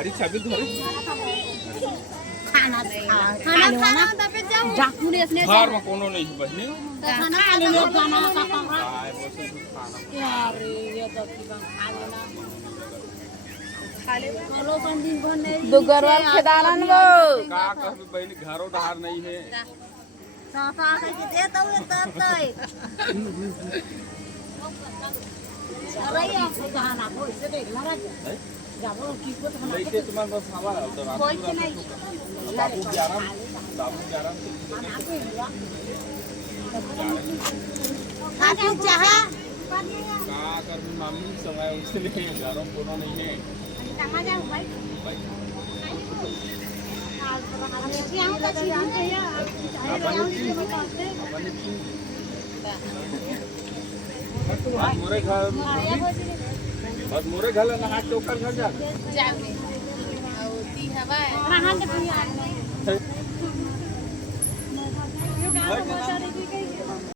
गाड़ी चाबी धरे खाना खाना तबे जाओ जाकू ने इसने घर में कोनो नहीं है बहनी खाना खा ले खाना का कमरा काय बोसे खाना यार ये तो की बन खा लेना खा ले चलो कौन दिन भर नहीं दुगरवाल खेदारन वो का कहबे बहनी घरो डहार नहीं है सासा के दे दो तब तय अरे आप कहां को इसे देख लगा जाबो की को तो लेके तुम्हारे बस हवा तो कोई नहीं बाबू ग्यारह खाना चाह का कर मामी समय उसके लिए घरों कोनो नहीं है कहां जाओ भाई मोरे घर बस मोरे घर ना हाथ टोकर घर जा जाओगे और ती हवा कहां से भैया यो गांव में सारी की